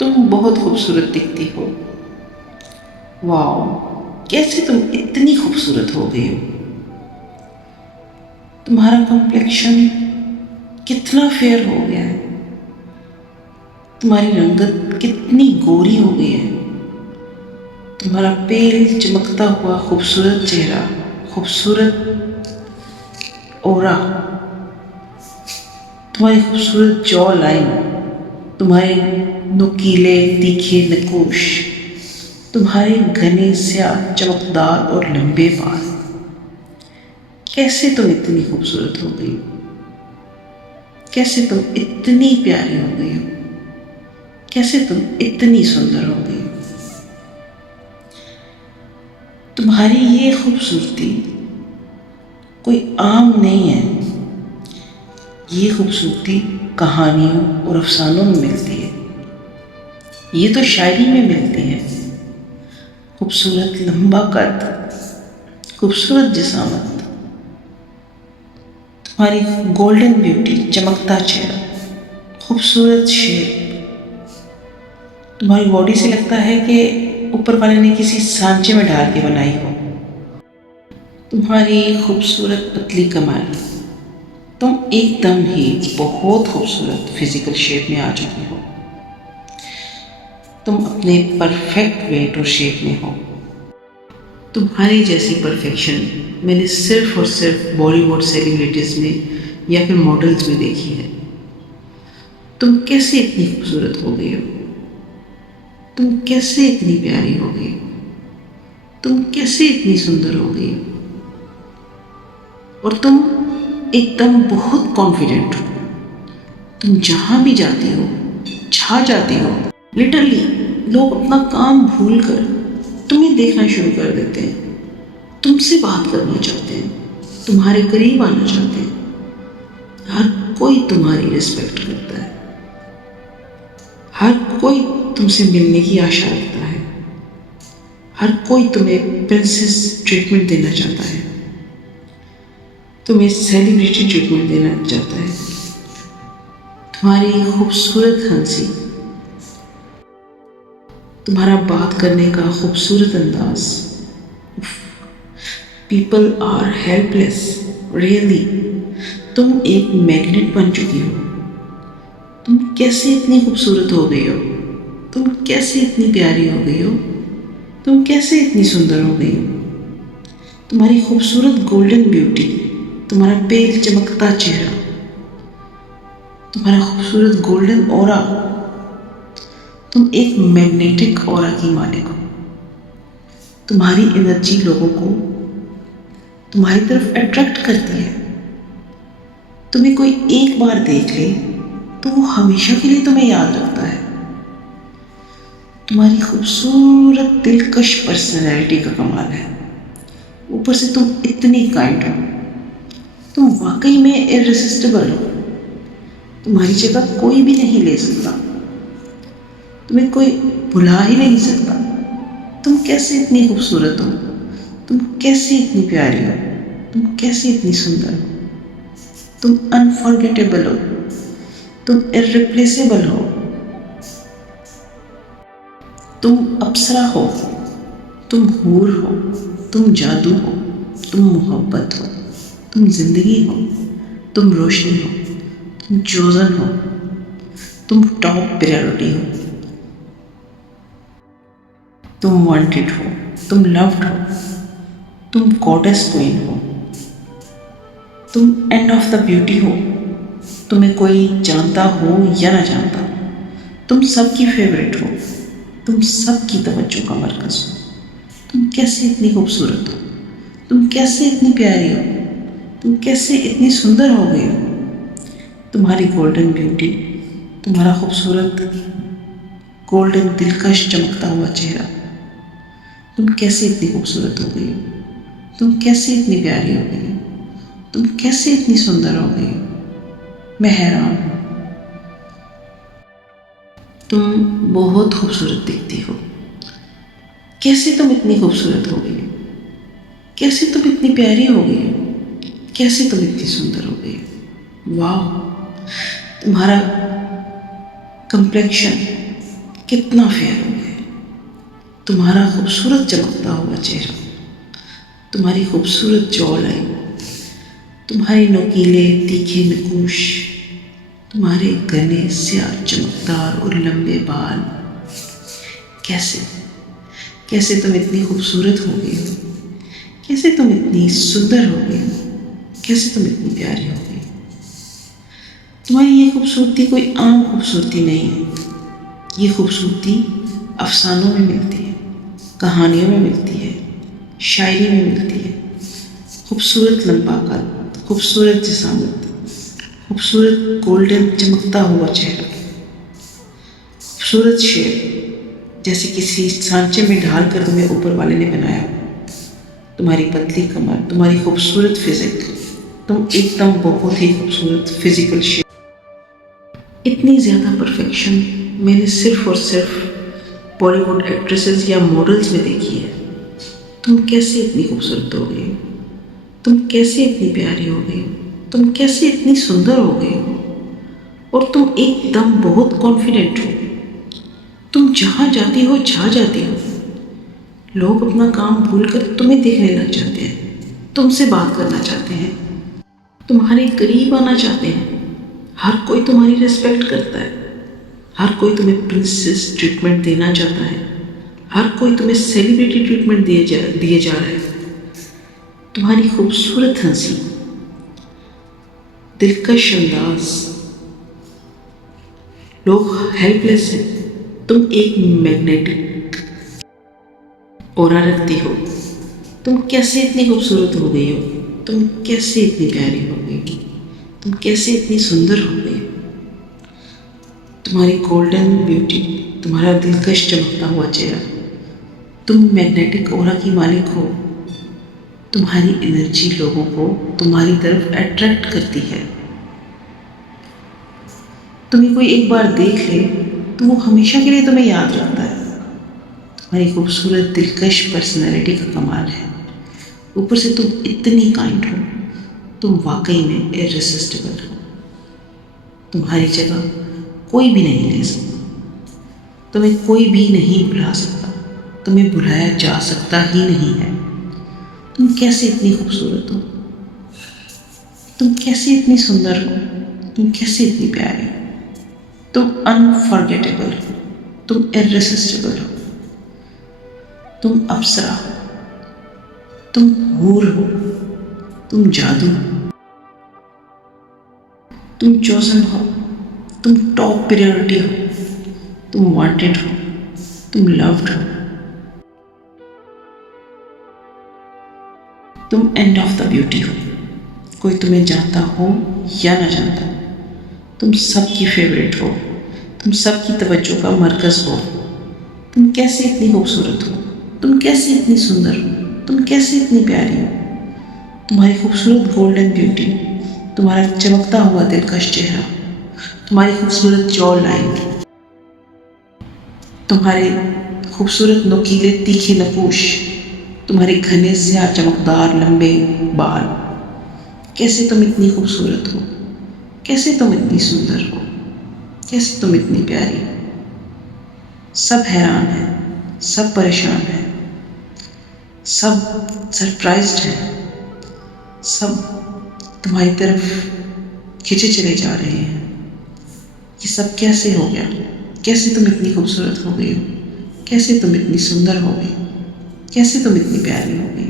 तुम बहुत खूबसूरत दिखती हो। वाओ, कैसे तुम इतनी खूबसूरत हो गई हो। तुम्हारा कॉम्प्लेक्शन कितना फेयर हो गया है। तुम्हारी रंगत कितनी गोरी हो गई है। तुम्हारा पेल चमकता हुआ खूबसूरत चेहरा, खूबसूरत ओरा, तुम्हारी खूबसूरत जॉ लाइन, तुम्हारे नुकीले तीखे नकुश, तुम्हारे घने स्याह चमकदार और लंबे बाल। कैसे तुम इतनी खूबसूरत हो गई। कैसे तुम इतनी प्यारी हो गई हो। कैसे तुम इतनी सुंदर हो गई हो। तुम्हारी ये खूबसूरती कोई आम नहीं है। ये खूबसूरती कहानियों और अफसानों में मिलती है। ये तो शायरी में मिलती है। खूबसूरत लंबा कद, खूबसूरत जिसामत, तुम्हारी गोल्डन ब्यूटी, चमकता चेहरा, खूबसूरत शेप। तुम्हारी बॉडी से लगता है कि ऊपर वाले ने किसी सांचे में ढाल के बनाई हो। तुम्हारी खूबसूरत पतली कमर, तुम एकदम ही बहुत खूबसूरत फिजिकल शेप में आ चुकी हो। तुम अपने परफेक्ट वेट और शेप में हो। तुम्हारी जैसी परफेक्शन मैंने सिर्फ और सिर्फ बॉलीवुड सेलिब्रिटीज़ में या फिर मॉडल्स में देखी है। तुम कैसे इतनी खूबसूरत हो गई हो। तुम कैसे इतनी प्यारी हो गई हो। तुम कैसे इतनी सुंदर हो गई हो। और तुम एकदम बहुत कॉन्फिडेंट हो। तुम जहाँ भी जाती हो छा जाती हो। लिटरली लोग अपना काम भूल कर तुम्हें देखना शुरू कर देते हैं, तुमसे बात करना चाहते हैं, तुम्हारे करीब आना चाहते हैं। हर कोई तुम्हारी रिस्पेक्ट करता है। हर कोई तुमसे मिलने की आशा रखता है। हर कोई तुम्हें प्रिंसेस ट्रीटमेंट देना चाहता है, तुम्हें सेलिब्रिटी ट्रीटमेंट देना चाहता है। तुम्हारी खूबसूरत हंसी, तुम्हारा बात करने का खूबसूरत अंदाज, पीपल आर हेल्पलेस रियली। तुम एक मैग्नेट बन चुकी हो। तुम कैसे इतनी खूबसूरत हो गई हो। तुम कैसे इतनी प्यारी हो गई हो। तुम कैसे इतनी सुंदर हो गई हो। तुम्हारी खूबसूरत गोल्डन ब्यूटी, तुम्हारा पेल चमकता चेहरा, तुम्हारा खूबसूरत गोल्डन ओरा, तुम एक मैग्नेटिक ओरा की मालिक हो। तुम्हारी एनर्जी लोगों को तुम्हारी तरफ अट्रैक्ट करती है। तुम्हें कोई एक बार देख ले तो वो हमेशा के लिए तुम्हें याद रखता है। तुम्हारी खूबसूरत दिलकश पर्सनैलिटी का कमाल है। ऊपर से तुम इतनी काइंड हो। तुम वाकई में इररेसिस्टिबल हो। तुम्हारी जगह कोई भी नहीं ले सकता। तुम्हें कोई भुला ही नहीं सकता। तुम कैसे इतनी खूबसूरत हो। तुम कैसे इतनी प्यारी हो। तुम कैसे इतनी सुंदर हो। तुम अनफॉरगेटेबल हो। तुम इररिप्लेसेबल हो। तुम अप्सरा हो। तुम हूर हो। तुम जादू हो। तुम मोहब्बत हो। तुम जिंदगी हो। तुम रोशनी हो। तुम चोजन हो। तुम टॉप प्रायोरिटी हो। तुम वांटेड हो। तुम लव्ड हो। तुम गॉडेस क्वीन हो। तुम एंड ऑफ द ब्यूटी हो। तुम्हें कोई जानता हो या ना जानता, तुम सबकी फेवरेट हो। तुम सबकी तवज्जो का मरकज हो। तुम कैसे इतनी खूबसूरत हो। तुम कैसे इतनी प्यारी हो। तुम कैसे इतनी सुंदर हो गई हो। तुम्हारी गोल्डन ब्यूटी, तुम्हारा खूबसूरत गोल्डन दिलकश चमकता हुआ चेहरा, तुम कैसे इतनी खूबसूरत हो गई हो। तुम कैसे इतनी प्यारी हो गई हो। तुम कैसे इतनी सुंदर हो गई हो। मैं हैरान हूँ। तुम बहुत खूबसूरत दिखती हो। कैसे तुम इतनी खूबसूरत हो गई हो। कैसे तुम इतनी प्यारी हो गई हो। कैसे तुम इतनी सुंदर हो गई हो। वाह, तुम्हारा कंप्लेक्शन, कितना फेयर हो गए। तुम्हारा खूबसूरत चमकता हुआ चेहरा, तुम्हारी खूबसूरत जॉ लाइन, तुम्हारे नुकीले तीखे नकुश, तुम्हारे घने स्याह चमकदार और लंबे बाल। कैसे कैसे तुम इतनी खूबसूरत हो गई हो, कैसे तुम इतनी सुंदर हो गई हो, कैसे तुम इतनी प्यारी हो गई। तुम्हारी ये खूबसूरती कोई आम खूबसूरती नहीं है। ये खूबसूरती अफसानों में मिलती है, कहानियों में मिलती है, शायरी में मिलती है। खूबसूरत लंबा कद, खूबसूरत जिसामत, खूबसूरत गोल्डन चमकता हुआ चेहरा, खूबसूरत शेप, जैसे किसी सांचे में ढाल कर तुम्हें ऊपर वाले ने बनाया। तुम्हारी पतली कमर, तुम्हारी खूबसूरत फिजिक, तुम एकदम बहुत ही खूबसूरत फिजिकल शेप। इतनी ज़्यादा परफेक्शन मैंने सिर्फ और सिर्फ बॉलीवुड एक्ट्रेसेस या मॉडल्स में देखी है। तुम कैसे इतनी खूबसूरत हो गई हो, तुम कैसे इतनी प्यारी हो गई हो, तुम कैसे इतनी सुंदर हो गई हो, और तुम एकदम बहुत कॉन्फिडेंट हो। तुम जहाँ जाती हो छा जाती हो। लोग अपना काम भूलकर तुम्हें देखने लग जाते हैं, तुमसे बात करना चाहते हैं, तुम्हारे करीब आना चाहते हैं। हर कोई तुम्हारी रिस्पेक्ट करता है, हर कोई तुम्हें प्रिंसेस ट्रीटमेंट देना चाहता है, हर कोई तुम्हें सेलिब्रिटी ट्रीटमेंट दिए जा रहा है। तुम्हारी खूबसूरत हंसी, दिलकश अंदाज, लोग हेल्पलेस हैं। तुम एक मैग्नेटिक ऑरा रखती हो। तुम कैसे इतनी खूबसूरत हो गई हो, तुम कैसे इतनी प्यारी हो गई हो, तुम कैसे इतनी सुंदर हो गई हो। तुम्हारी गोल्डन ब्यूटी, तुम्हारा दिलकश चमकता हुआ चेहरा, तुम मैग्नेटिक ऑरा की मालिक हो। तुम्हारी एनर्जी लोगों को तुम्हारी तरफ अट्रैक्ट करती है। तुम्हें कोई एक बार देख ले तो वो हमेशा के लिए तुम्हें याद रखता है। तुम्हारी खूबसूरत दिलकश पर्सनैलिटी का कमाल है। ऊपर से तुम इतनी काइंड हो, तुम वाकई में इररेसिस्टिबल हो। तुम्हारी जगह कोई भी नहीं ले सकता, तुम्हें कोई भी नहीं भुला सकता, तुम्हें भुलाया जा सकता ही नहीं है। तुम कैसे इतनी खूबसूरत हो, तुम कैसे इतनी सुंदर हो, तुम कैसे इतनी प्यारी हो। तुम अनफॉरगेटेबल हो, तुम इररेसिस्टिबल हो, तुम अप्सरा हो, तुम हूर हो, तुम जादू हो, तुम चोजन हो, तुम टॉप प्रायोरिटी हो, तुम वांटेड हो, तुम लव्ड हो, तुम एंड ऑफ द ब्यूटी हो। कोई तुम्हें जानता हो या ना जानता, तुम सबकी फेवरेट हो, तुम सबकी तवज्जो का मरकज़ हो। तुम कैसे इतनी खूबसूरत हो, तुम कैसे इतनी सुंदर हो, तुम कैसे इतनी प्यारी हो। तुम्हारी खूबसूरत गोल्डन ब्यूटी, तुम्हारा चमकता हुआ दिलकश चेहरा, तुम्हारी खूबसूरत जॉ लाइन, तुम्हारे खूबसूरत नुकीले तीखे नकुश, तुम्हारे घने स्याह चमकदार लंबे बाल। कैसे तुम इतनी खूबसूरत हो, कैसे तुम इतनी सुंदर हो, कैसे तुम इतनी प्यारी हो। सब हैरान हैं, सब परेशान हैं, सब सरप्राइज्ड हैं, सब तुम्हारी तरफ खिंचे चले जा रहे हैं। ये सब कैसे हो गया, कैसे तुम इतनी खूबसूरत हो गई हो, कैसे तुम इतनी सुंदर हो गई, कैसे तुम इतनी प्यारी हो गई।